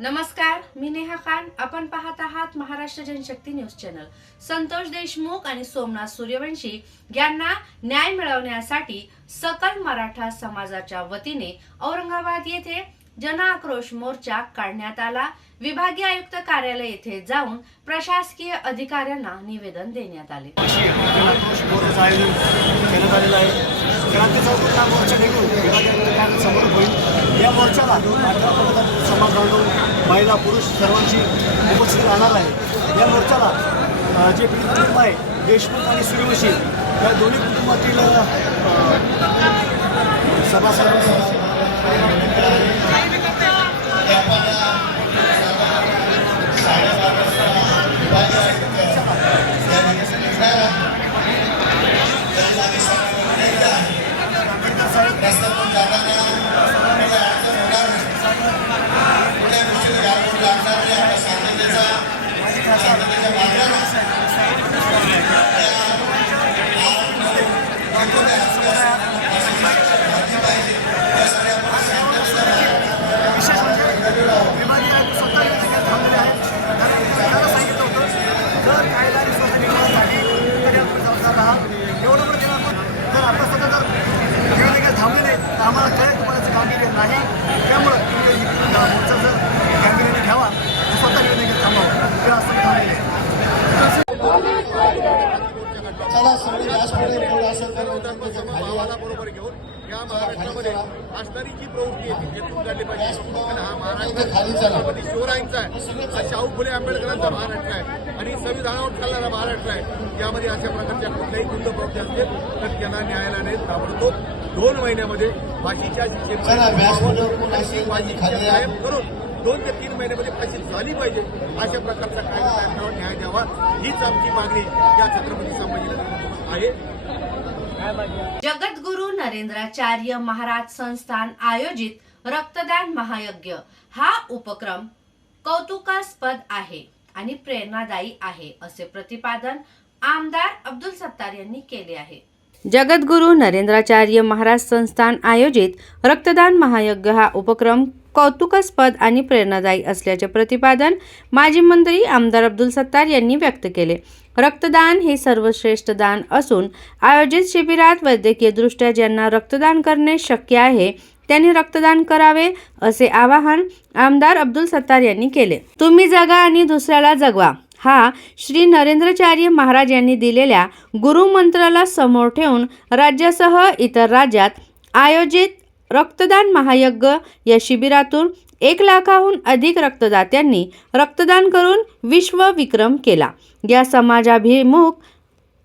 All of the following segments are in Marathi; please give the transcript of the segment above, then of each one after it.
नमस्कार मी नेहा खान. आपण पाहत आहात महाराष्ट्र जनशक्ती न्यूज चॅनल. संतोष देशमुख आणि सोमनाथ सूर्यवंशी यांना न्याय मिळवण्यासाठी सकल मराठा समाजाच्या वतीने औरंगाबाद येथे जन आक्रोश मोर्चा काढण्यात आला. विभागीय आयुक्त कार्यालय येथे जाऊन प्रशासकीय अधिकाऱ्यांना निवेदन देण्यात आले. क्रांती मोर्चा समोर होईल. या मोर्चाला समाज बांधव महिला पुरुष सर्वांची उपस्थिती राहणार आहे. या मोर्चाला जे पीडित कुटुंब आहे देशमुख आणि सूर्यवंशी या दोन्ही कुटुंबातील सभासद. जर झाली तर या राहा एवढं पण आपण जर आता स्वतः जर निवेदक तर आम्हाला गांभीर्य नाही त्यामुळं तुम्ही मोर्चा जर गांभीर्याने घ्यावा स्वतः निवेदक थांबावं असं थांबलेले चला सगळे एवढं असेल तर बरोबर घेऊन या महाराष्ट्रामध्ये असणारी जी प्रवृत्ती आहे ती पाहिजे हा महाराष्ट्र शिवरायांचा आहे हा शाहू फुले आंबेडकरांचा महाराष्ट्र आहे आणि संविधानावर चालणारा महाराष्ट्र आहे यामध्ये अशा प्रकारच्या कुठल्याही गुंड प्रवृत्ती असतील तर त्यांना न्यायालयाने ताबडतोब दोन महिन्यामध्ये फाशीच्या शिक्षेची फाशी. कायम करून दोन ते तीन महिन्यामध्ये फाशी झाली पाहिजे. अशा प्रकारचा कायदा न्याय द्यावा. हीच आमची मागणी या छत्रपती संभाजीनगर आहे. जगद्गुरु नरेंद्राचार्य महाराज संस्थान आयोजित रक्तदान महायज्ञ हा उपक्रम कौतुकास्पद आहे. आणि प्रेरणादायी आहे असे प्रतिपादन आमदार अब्दुल सत्तार यांनी केले आहे. जगद्गुरु नरेंद्राचार्य महाराज संस्थान आयोजित रक्तदान महायज्ञ हा उपक्रम कौतुकास्पद आणि प्रेरणादायी असल्याचे प्रतिपादन माजी मंत्री आमदार अब्दुल सत्तार यांनी व्यक्त केले. रक्तदान हे सर्वश्रेष्ठ दान असून आयोजित शिबिरात वैद्यकीयदृष्ट्या ज्यांना रक्तदान करणे शक्य आहे त्यांनी रक्तदान करावे असे आवाहन आमदार अब्दुल सत्तार यांनी केले. तुम्ही जगा आणि दुसऱ्याला जगवा. हा श्री नरेंद्रचार्य महाराज यांनी दिलेल्या गुरुमंत्राला समोर ठेवून राज्यासह इतर राज्यात आयोजित रक्तदान महायज्ञ या शिबिरातून एक लाखाहून अधिक रक्तदात्यांनी रक्तदान करून विश्वविक्रम केला. या समाजाभिमुख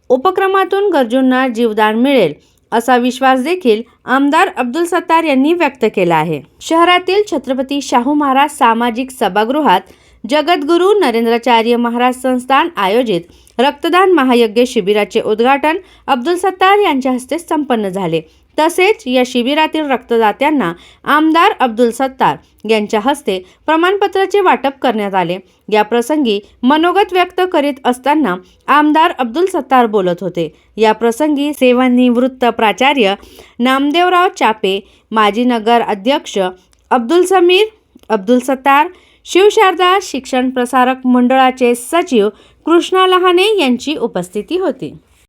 उपक्रमातून गरजूंना जीवदान मिळेल. असा विश्वास देखील आमदार अब्दुल सत्तार यांनी व्यक्त केला आहे. शहरातील छत्रपती शाहू महाराज सामाजिक सभागृहात जगद्गुरू नरेंद्राचार्य महाराज संस्थान आयोजित रक्तदान महायज्ञ शिबिराचे उद्घाटन अब्दुल सत्तार यांच्या हस्ते संपन्न झाले. तसेच या शिबिरातील रक्तदात्यांना आमदार अब्दुल सत्तार यांच्या हस्ते प्रमाणपत्राचे वाटप करण्यात आले. या प्रसंगी मनोगत व्यक्त करीत असताना आमदार अब्दुल सत्तार बोलत होते. या प्रसंगी सेवानिवृत्त प्राचार्य नामदेवराव चापे माजी नगर अध्यक्ष अब्दुल समीर अब्दुल सत्तार शिवशारदा शिक्षण प्रसारक मंडळाचे सचिव कृष्णा लहाने यांची उपस्थिती होती.